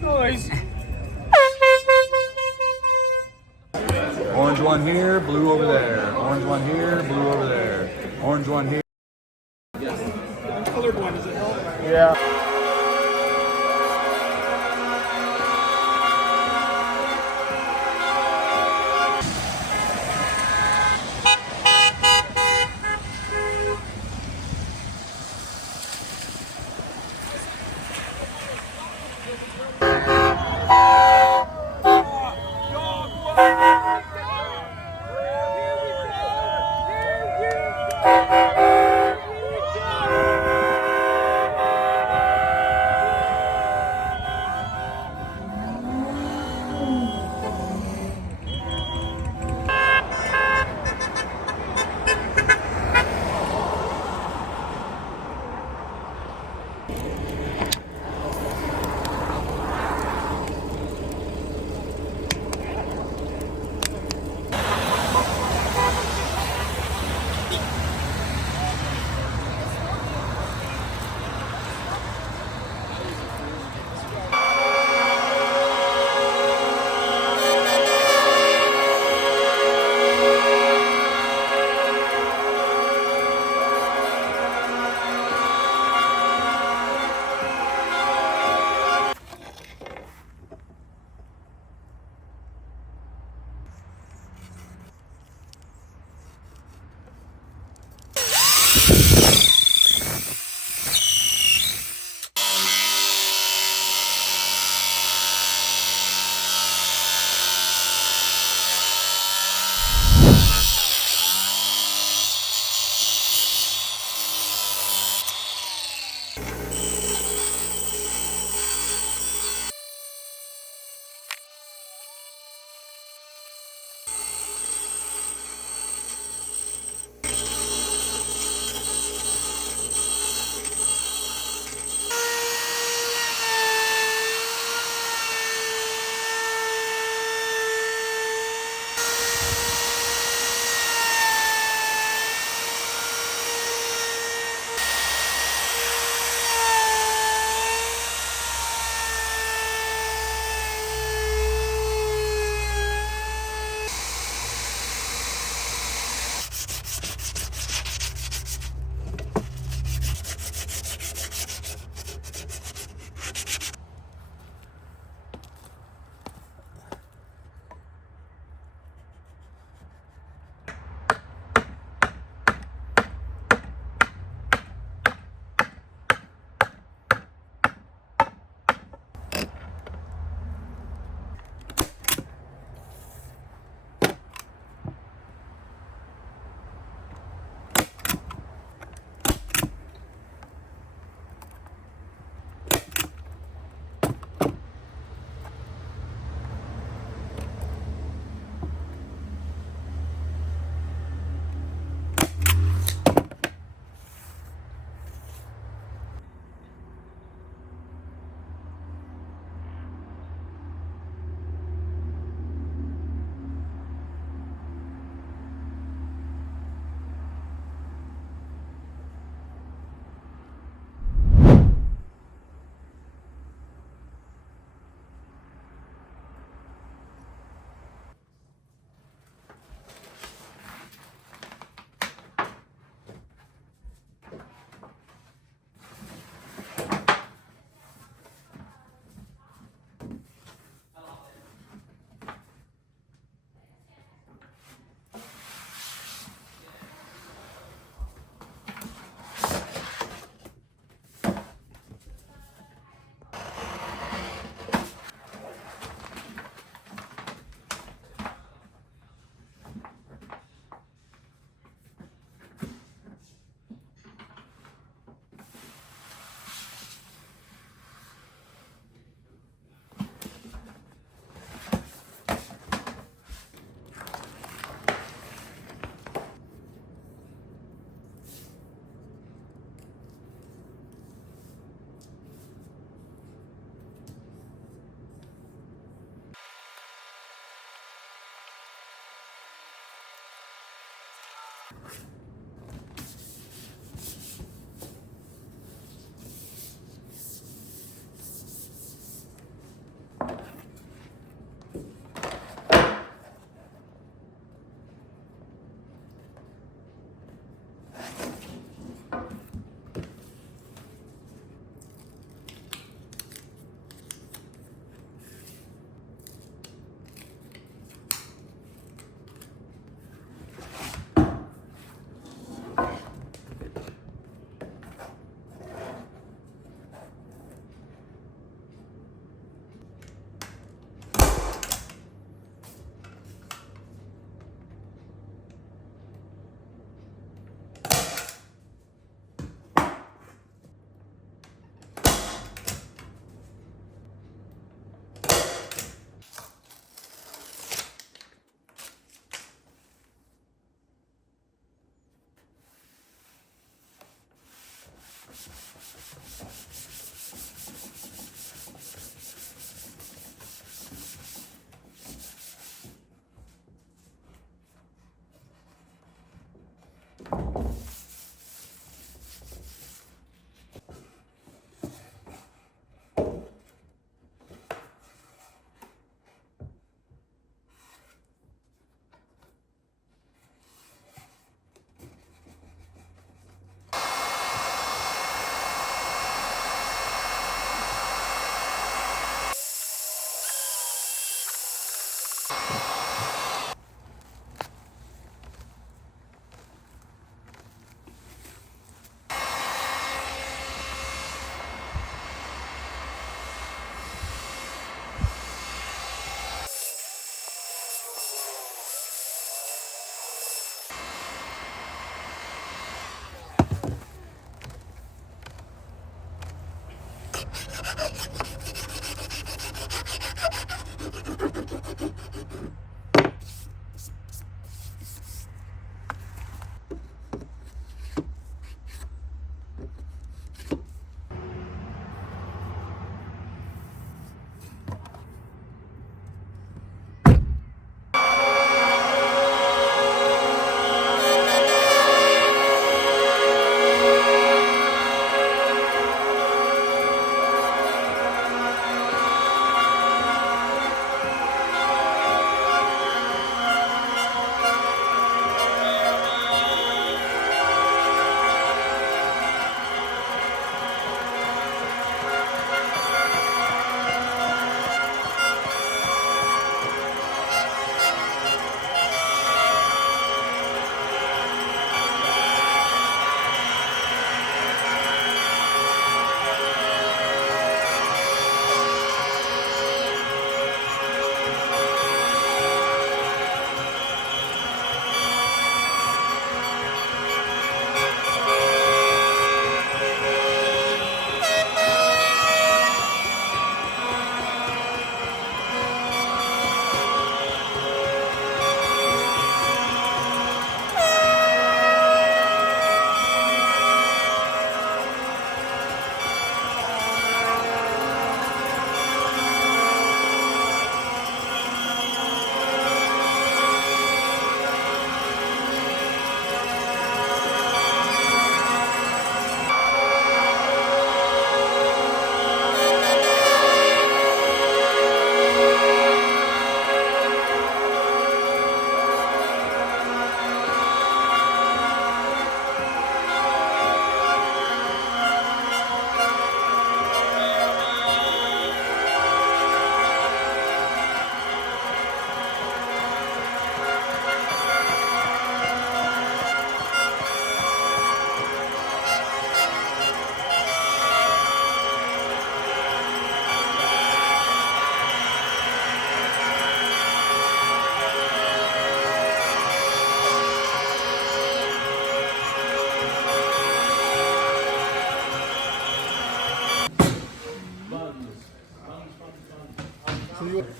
Noise. Orange one here, blue over there. Orange one here, blue over there. Orange one here. Colored one, is it? Yeah.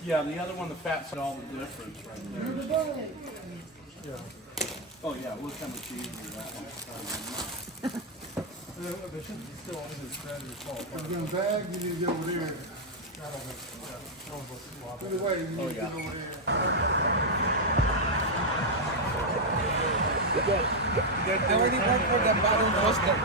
Yeah, the other one, the fat's all the difference right there. Yeah. Oh yeah, we'll come with you with that one. If you're gonna bag, you need to get over there. Either way, you need to get over there. I already worked for the bottle roaster.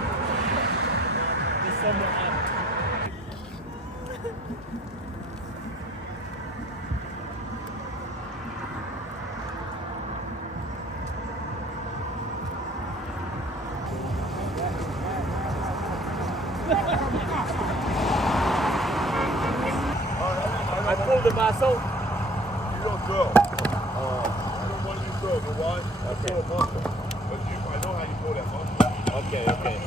I pulled the vaso. You don't throw. I don't want you to throw, but why? I throw a muscle. But I know how you throw that muscle. Okay, okay.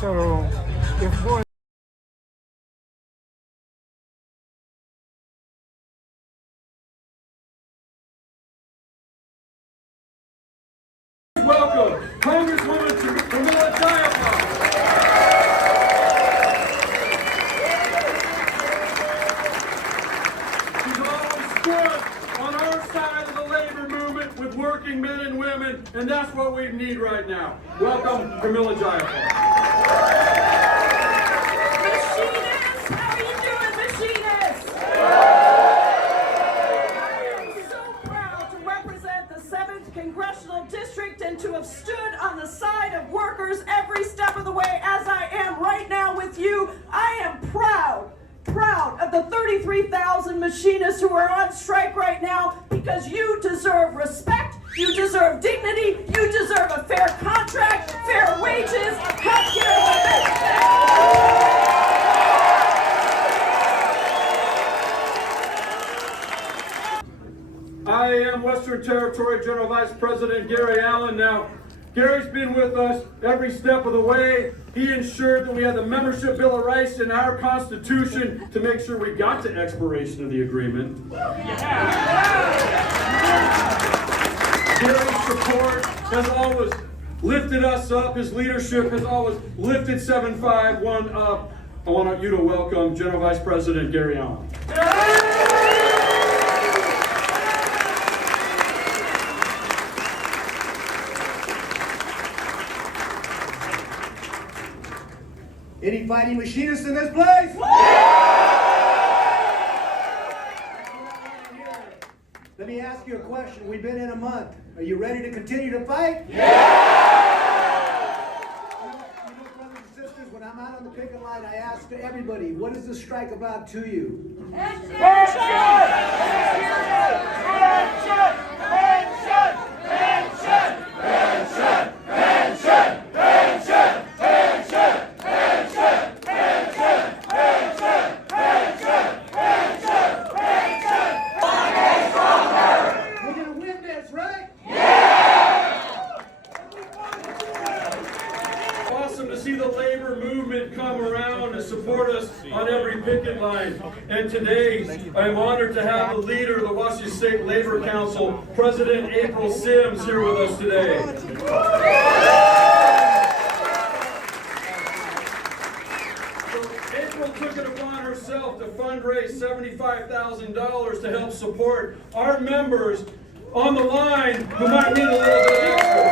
So, if Boeing welcome Congresswoman Camilla Diapah. She's always stood on our side of the labor movement with working men and women, and that's what we need right now. Welcome, Camilla Diapah. Machinists, how are you doing, machinists? I am so proud to represent the 7th Congressional District and to have stood on the side of workers every step of the way as I am right now with you. I am proud of the 33,000 machinists who are on strike right now because you deserve respect, you deserve dignity, you deserve a fair contract, fair wages, I am Western Territory General Vice President Gary Allen. Now, Gary's been with us every step of the way. He ensured that we had the Membership Bill of Rights in our Constitution to make sure we got to expiration of the agreement. Gary's support has always lifted us up. His leadership has always lifted 751 up. I want you to welcome General Vice President Gary Allen. Any fighting machinists in this place? Let me ask you a question. We've been in a month. Are you ready to continue to fight? You know, brothers and sisters, when I'm out on the picket line, I ask everybody, what is the strike about to you? We're gonna win this, right? Awesome to see the labor movement come around and support us on every picket line. And today, I'm honored to have the leader of the Washington State Labor Council, President April Sims, here with us today. April took it upon herself to fundraise $75,000 to help support our members on the line who might need a little bit extra.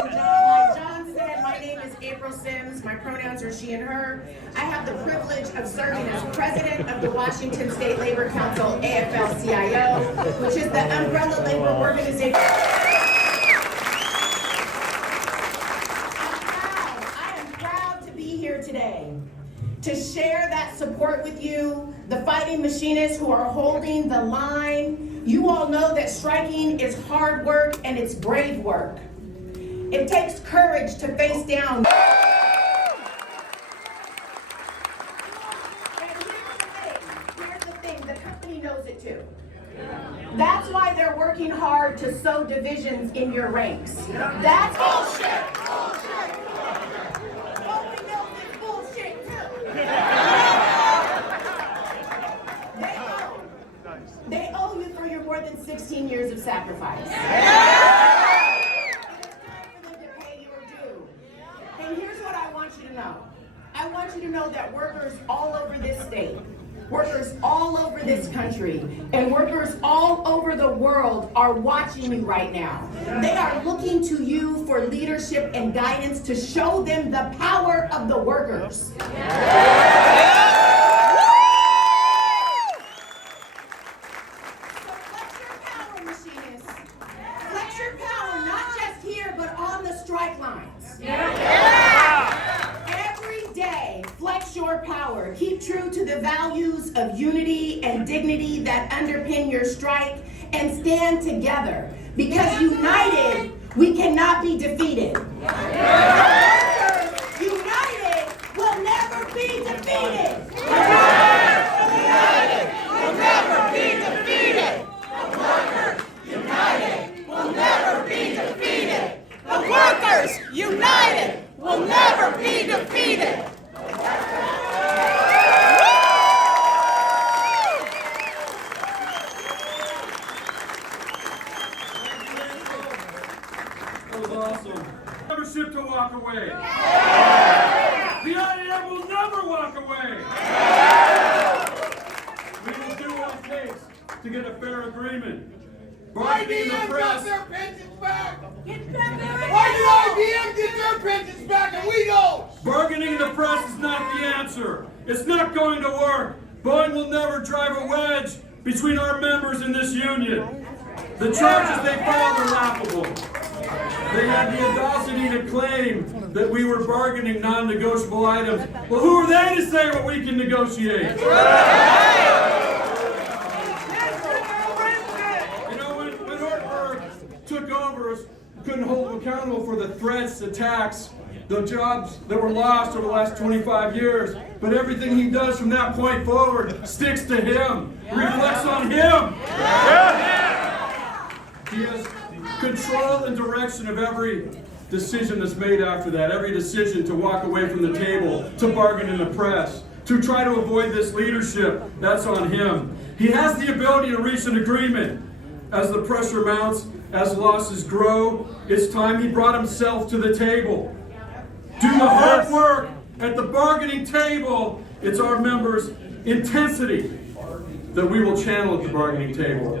Like John said, my name is April Sims. My pronouns are she and her. I have the privilege of serving as president of the Washington State Labor Council, AFL-CIO, which is the umbrella labor organization. I am proud to be here today to share that support with you, the fighting machinists who are holding the line. You all know that striking is hard work and it's brave work. It takes courage to face down. And here's the thing, the company knows it too. That's why they're working hard to sow divisions in your ranks. That's bullshit! Bullshit! Oh, we know this bullshit too. They owe you for your more than 16 years of sacrifice. It is time for them to pay your due. And here's what I want you to know. I want you to know that workers all over this state, workers all over this country, and workers all over the world are watching you right now. They are looking to you for leadership and guidance to show them the power of the workers. So flex your power, machinists. Flex your power, not just here, but on the strike lines. Every day, flex your power. Keep true to the values of unity and dignity that underpin your strike, and stand together. Because united, we cannot be defeated. United will never be defeated. United will never be defeated. The workers united will never be defeated. The workers united will never be defeated. That was awesome. Membership to walk away. The IAM will never walk away. We will do what it takes to get a fair agreement. Bargaining the press. their pensions back? Get back there! Why did IBM get their pensions back and we don't? Bargaining the press is not the answer. It's not going to work. Boeing will never drive a wedge between our members in this union. The charges they filed are laughable. They had the audacity to claim that we were bargaining non-negotiable items. Well, who are they to say what we can negotiate? You know, when Ortberg took over, couldn't hold him accountable for the threats, attacks, the jobs that were lost over the last 25 years. But everything he does from that point forward sticks to him, reflects on him. He has control and direction of every decision that's made after that, every decision to walk away from the table, to bargain in the press, to try to avoid this leadership. That's on him. He has the ability to reach an agreement. As the pressure mounts, as losses grow, it's time he brought himself to the table. Do the hard work at the bargaining table. It's our members' intensity that we will channel at the bargaining table.